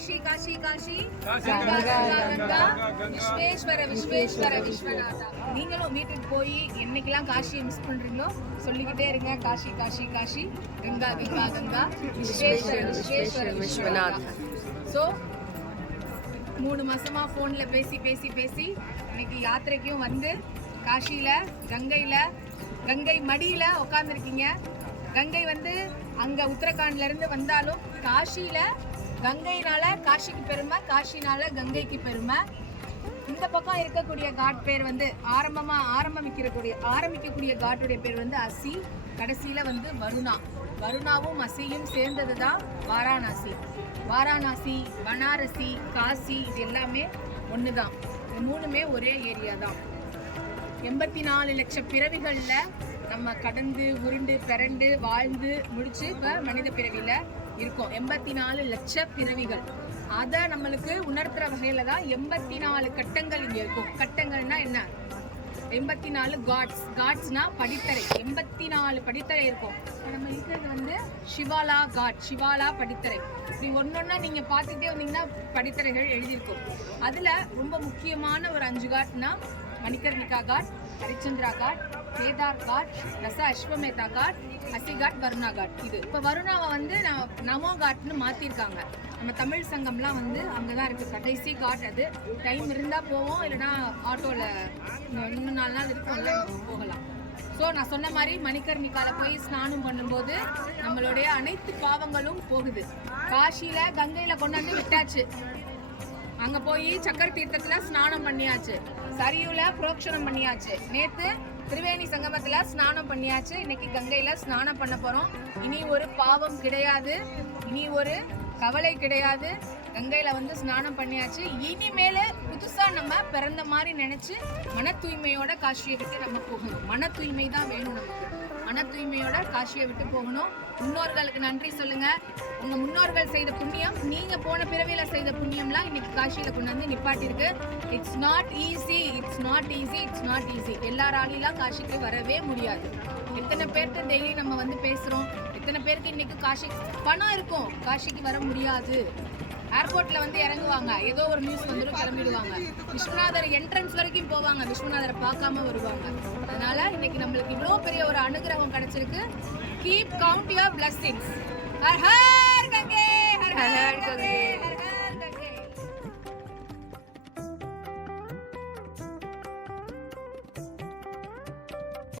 Cauchy Kashi Kashi Ganga Ganga Vishweshwara Vishweshwara Vishwanatha. நீங்களும் வீட்டுக்கு போய் என்னைக்கெல்லாம் காஷியை மிஸ் பண்றீங்களோ சொல்லிக்கிட்டே இருங்க. காஷி காஷி காஷி கங்கா கங்கா கங்கா விஸ்வேஸ்வர விஸ்வேஸ்வர விஸ்வநாதா. ஸோ 3 மாசமா ஃபோன்ல பேசி பேசி பேசி இன்னைக்கு யாத்திரைக்கும் வந்து காஷியில கங்கை மடியில உட்காந்துருக்கீங்க. கங்கை வந்து அங்க உத்தரகாண்ட்ல இருந்து வந்தாலும் காஷியில கங்கைனால காஷிக்கு பெருமை, காஷினால கங்கைக்கு பெருமை. இந்த பக்கம் இருக்கக்கூடிய காட் பேர் வந்து ஆரம்பிக்கக்கூடிய காட்டுடைய பேர் வந்து அசி, கடைசியில வந்து வருணாவும் அசியும் சேர்ந்தது தான் வாரணாசி. பனாரசி, காசி இது எல்லாமே ஒன்று தான். இது 3மே ஒரே ஏரியா தான். 84 லட்சம் பிறவிகள்ல நம்ம கடந்து உருண்டு பிறண்டு வாழ்ந்து முடிச்சு இப்ப மனித பிறவியில இருக்கோம். 84 லட்சம் பிறவிகள். அதை நம்மளுக்கு உணர்த்துற வகையில தான் 84 கட்டங்கள் இங்க இருக்கும். கட்டங்கள்னா என்ன? 84 காட்ஸ்னா படித்தரை. 84 படித்தரை இருக்கும். நம்ம இருக்கிறது வந்து சிவாலா படித்தரை. இப்படி ஒன்னொன்னா நீங்க பார்த்துட்டே வந்தீங்கன்னா படித்தரைகள் எழுதியிருக்கும். அதுல ரொம்ப முக்கியமான ஒரு 5 காட்னா மணிகர்ணிகா காட், ஹரிச்சந்திரா காட், கேதார் காட், ரச அஸ்வமேதா காட், ஹசி காட், வருணா காட். இது இப்போ வருணாவை வந்து நமோ காட்னு மாற்றிருக்காங்க. நம்ம தமிழ் சங்கம்லாம் வந்து அங்கே தான் இருக்குது. கடைசி காட் அது. டைம் இருந்தால் போவோம், இல்லைனா ஆட்டோவில் இன்னும் 4 நாள் இருக்கும்ல போகலாம். ஸோ நான் சொன்ன மாதிரி மணிகர்ணிகாவில் போய் ஸ்நானம் பண்ணும்போது நம்மளுடைய அனைத்து பாவங்களும் போகுது. காஷியில் கங்கையில் கொண்டாந்து விட்டாச்சு. அங்க போய் சக்கர தீர்த்தத்துல ஸ்நானம் பண்ணியாச்சு. சரியுல புரோக்ஷனம் பண்ணியாச்சு. நேத்து திரிவேணி சங்கமத்துல ஸ்நானம் பண்ணியாச்சு. இன்னைக்கு கங்கையில ஸ்நானம் பண்ண போறோம். இனி ஒரு பாவம் கிடையாது, இனி ஒரு கவலை கிடையாது. கங்கையில வந்து ஸ்நானம் பண்ணியாச்சு. இனிமேல புதுசா நம்ம பிறந்த மாதிரி நினைச்சு மன தூய்மையோட காஷியை விட்டு நம்ம போகணும். மன தூய்மை தான் வேணும் நமக்கு. மன தூய்மையோட காஷியை விட்டு போகணும். முன்னோர்களுக்கு நன்றி சொல்லுங்க. உங்க முன்னோர்கள் செய்த புண்ணியம், நீங்க போன பிறவியில செய்த புண்ணியம்லாம் இன்னைக்கு காஷியில கொண்டு வந்து நிப்பாட்டிருக்கு. It's not easy. எல்லாராலையும் காஷிக்கு வரவே முடியாது. எத்தனை பேர்கிட்ட டெய்லி நம்ம வந்து பேசுறோம். எத்தனை பேருக்கு இன்னைக்கு காஷி பணம் இருக்கும், காஷிக்கு வர முடியாது. ஏர்போர்ட்ல வந்து இறங்குவாங்க, ஏதோ ஒரு நியூஸ் வந்துடும், கிளம்பிடுவாங்க. விஸ்வநாதர் என்ட்ரன்ஸ் வரைக்கும் போவாங்க, விஸ்வநாதரை பார்க்காம வருவாங்க. அதனால இன்னைக்கு நம்மளுக்கு இவ்வளோ பெரிய ஒரு அனுகிரகம் கிடைச்சிருக்கு. Keep count your blessings. Her her Gange, her her Gange.